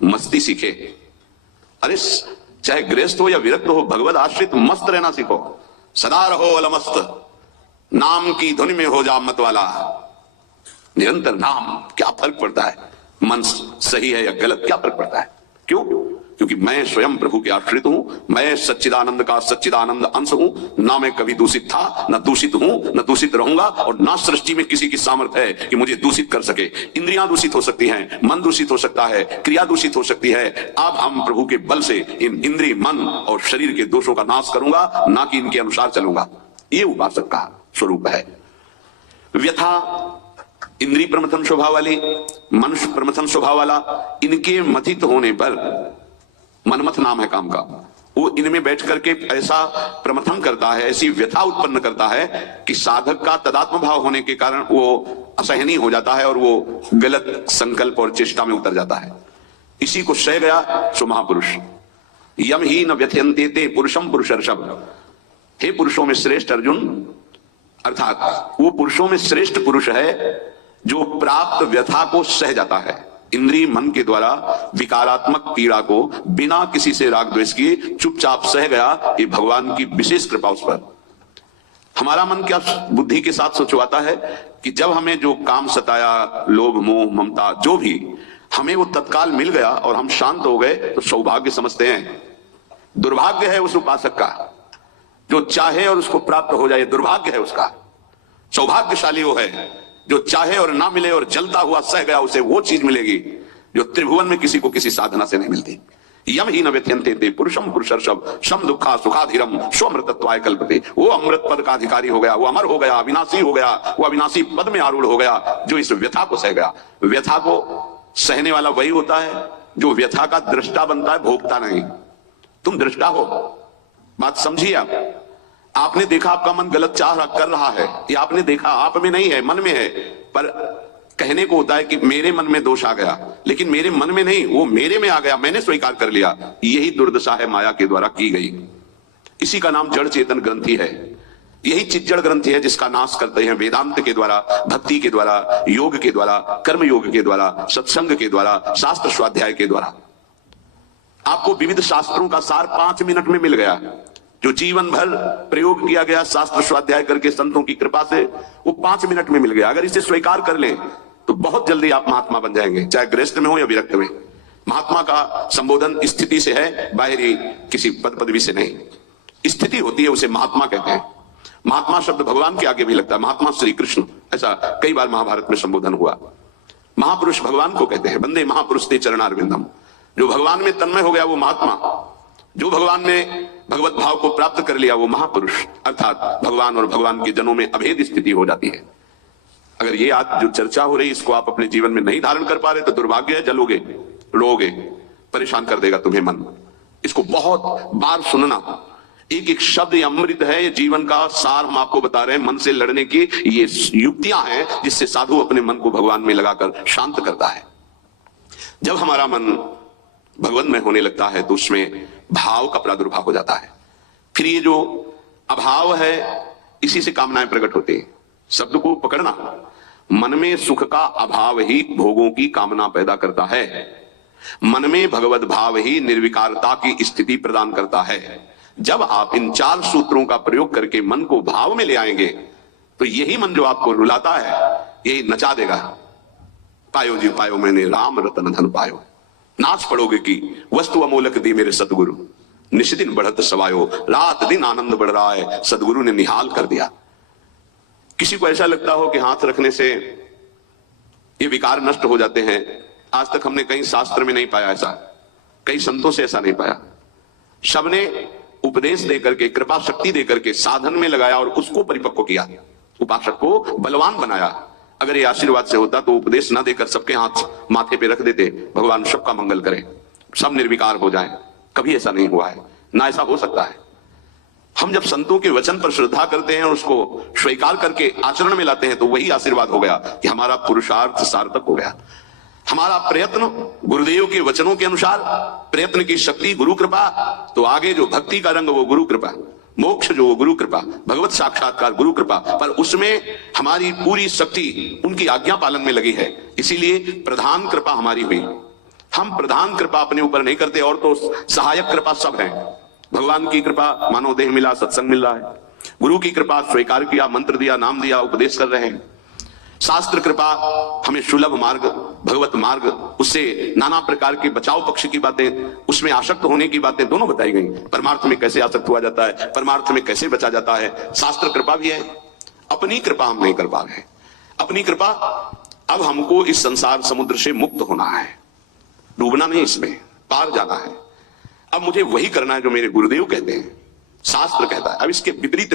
मस्ती सीखे। अरे चाहे गृहस्थ हो या विरक्त हो, भगवत आश्रित मस्त रहना सीखो। सदा रहो अलमस्त, नाम की धुन में हो जा मत वाला। निरंतर नाम, क्या फर्क पड़ता है मन सही है या गलत, क्या फर्क पड़ता है? क्यों? क्योंकि मैं स्वयं प्रभु के आश्रित हूं, मैं सच्चिदानंद का सच्चिदानंद अंश हूं। ना मैं कभी दूषित था, ना दूषित हूं, न दूषित रहूंगा, और ना सृष्टि में किसी की सामर्थ्य है कि मुझे दूषित कर सके। इंद्रियां दूषित हो सकती हैं, मन दूषित हो सकता है, क्रिया दूषित हो सकती है। अब हम प्रभु के बल से इन इंद्रिय, मन और शरीर के दोषों का नाश करूंगा, ना कि इनके अनुसार चलूंगा। ये उपासक का स्वरूप है। व्यथा इंद्रिय प्रमथन स्वभाव वाली, मनुष्य प्रमथन स्वभाव वाला, इनके मथित होने पर, मनमथ नाम है काम का, वो इनमें बैठ करके ऐसा प्रमथन करता है, ऐसी व्यथा उत्पन्न करता है कि साधक का तदात्म भाव होने के कारण वो असहनीय हो जाता है और वो गलत संकल्प और चेष्टा में उतर जाता है। इसी को सह गया सो महापुरुष। यम ही न व्यथयन्ते ते पुरुषम पुरुषर्षभ। हे पुरुषों में श्रेष्ठ अर्जुन, अर्थात वो पुरुषों में श्रेष्ठ पुरुष है जो प्राप्त व्यथा को सह जाता है। इंद्रिय मन के द्वारा विकारात्मक पीड़ा को बिना किसी से राग द्वेष किए चुपचाप सह गया, ये भगवान की विशेष कृपा उस पर। हमारा मन क्या बुद्धि के साथ सोचवाता है कि जब हमें जो काम सताया, लोभ मोह ममता जो भी, हमें वो तत्काल मिल गया और हम शांत हो गए तो सौभाग्य समझते हैं। दुर्भाग्य है उस उपासक का जो चाहे और उसको प्राप्त हो जाए, दुर्भाग्य है उसका। सौभाग्यशाली वो है जो चाहे और ना मिले और जलता हुआ सह गया, उसे वो चीज मिलेगी जो त्रिभुवन में किसी को किसी साधना से नहीं मिलती। यम ही न व्यथयन्ते ते पुरुषम पुरुषर्षभ शम दुखा सुखाधीरम स्वमृतत्वाय कल्पते। वो अमृत पद का अधिकारी हो गया, वो अमर हो गया, अविनाशी हो गया, वो अविनाशी पद में आरूढ़ हो गया जो इस व्यथा को सह गया। व्यथा को सहने वाला वही होता है जो व्यथा का दृष्टा बनता है, भोगता नहीं। तुम दृष्टा हो, बात समझिए। आपने देखा आपका मन गलत चाह कर रहा है, ये आपने देखा, आप में नहीं है, मन में है। पर कहने को होता है कि मेरे मन में दोष आ गया, लेकिन मेरे मन में नहीं, वो मेरे में आ गया, मैंने स्वीकार कर लिया। यही दुर्दशा है माया के द्वारा की गई। इसी का नाम जड़ चेतन ग्रंथि है। यही चिज्जड़ ग्रंथि है जिसका नाश करते हैं वेदांत के द्वारा, भक्ति के द्वारा, योग के द्वारा, कर्म योग के द्वारा, सत्संग के द्वारा, शास्त्र स्वाध्याय के द्वारा। आपको विविध शास्त्रों का सार 5 मिनट में मिल गया। जो जीवन भर प्रयोग किया गया शास्त्र स्वाध्याय करके संतों की कृपा से, वो 5 मिनट में मिल गया। अगर इसे स्वीकार कर लें तो बहुत जल्दी आप महात्मा बन जाएंगे, चाहे गृहस्थ में हो या विरक्त में। महात्मा का संबोधन स्थिति से है, बाहरी किसी पद पदवी से नहीं। स्थिति होती है, उसे महात्मा कहते हैं। महात्मा शब्द भगवान के आगे भी लगता है, महात्मा श्री कृष्ण, ऐसा कई बार महाभारत में संबोधन हुआ। महापुरुष भगवान को कहते हैं, वंदे महापुरुष ते चरणारविंदम। जो भगवान में तन्मय हो गया वो महात्मा, जो भगवान में भगवत भाव को प्राप्त कर लिया वो महापुरुष, अर्थात भगवान और भगवान के जनों में अभेद स्थिति हो जाती है। अगर ये आज जो चर्चा हो रही इसको आप अपने जीवन में नहीं धारण कर पा रहे तो दुर्भाग्य है, जलोगे, रोगे, परेशान कर देगा तुम्हें मन। इसको बहुत बार सुनना। एक एक शब्द अमृत है, ये जीवन का सार हम आपको बता रहे हैं। मन से लड़ने की ये युक्तियां हैं जिससे साधु अपने मन को भगवान में लगाकर शांत करता है। जब हमारा मन भगवान में होने लगता है तो उसमें भाव का प्रादुर्भाव हो जाता है। फिर ये जो अभाव है इसी से कामनाएं प्रकट होती हैं। शब्द को पकड़ना, मन में सुख का अभाव ही भोगों की कामना पैदा करता है। मन में भगवत भाव ही निर्विकारता की स्थिति प्रदान करता है। जब आप इन 4 सूत्रों का प्रयोग करके मन को भाव में ले आएंगे तो यही मन जो आपको रुलाता है यही नचा देगा। पायो जी पायो मैंने राम रतन धन पायो, नाच पड़ोगे कि वस्तु अमोलक दी मेरे सतगुरु, निश्चिदिन बढ़त सवायो, रात दिन आनंद बढ़ रहा है, सदगुरु ने निहाल कर दिया। किसी को ऐसा लगता हो कि हाथ रखने से ये विकार नष्ट हो जाते हैं, आज तक हमने कहीं शास्त्र में नहीं पाया ऐसा, कई संतों से ऐसा नहीं पाया। सबने उपदेश देकर के, कृपा शक्ति देकर के साधन में लगाया और उसको परिपक्व किया, उपासक को बलवान बनाया। अगर ये आशीर्वाद से होता तो उपदेश ना देकर सबके हाथ माथे पे रख देते, भगवान सबका मंगल करे, सब निर्विकार हो जाए। कभी ऐसा नहीं हुआ है, ना ऐसा हो सकता है। हम जब संतों के वचन पर श्रद्धा करते हैं और उसको स्वीकार करके आचरण में लाते हैं तो वही आशीर्वाद हो गया कि हमारा पुरुषार्थ सार्थक हो गया। हमारा प्रयत्न गुरुदेव के वचनों के अनुसार, प्रयत्न की शक्ति गुरु कृपा, तो आगे जो भक्ति का रंग वो गुरु कृपा, मोक्ष जो वो गुरु कृपा, भगवत साक्षात्कार गुरु कृपा। पर उसमें हमारी पूरी शक्ति उनकी आज्ञा पालन में लगी है, इसीलिए प्रधान कृपा हमारी हुई। हम प्रधान कृपा अपने ऊपर नहीं करते, और तो सहायक कृपा सब है। भगवान की कृपा, मानव देह मिला, सत्संग मिल रहा है। गुरु की कृपा, स्वीकार किया, मंत्र दिया, नाम दिया, उपदेश कर रहे हैं। शास्त्र कृपा, हमें सुलभ मार्ग, भगवत मार्ग, उससे नाना प्रकार के बचाव पक्ष की बातें, उसमें आसक्त होने की बातें दोनों बताई गई। परमार्थ में कैसे आसक्त हुआ जाता है, परमार्थ में कैसे बचा जाता है, शास्त्र कृपा भी है। अपनी कृपा हम नहीं कर पा रहे। अपनी कृपा, अब हमको इस संसार समुद्र से मुक्त होना है, डूबना नहीं, इसमें पार जाना है। अब मुझे वही करना है जो मेरे गुरुदेव कहते हैं, शास्त्र कहता है। अब इसके विपरीत नहीं।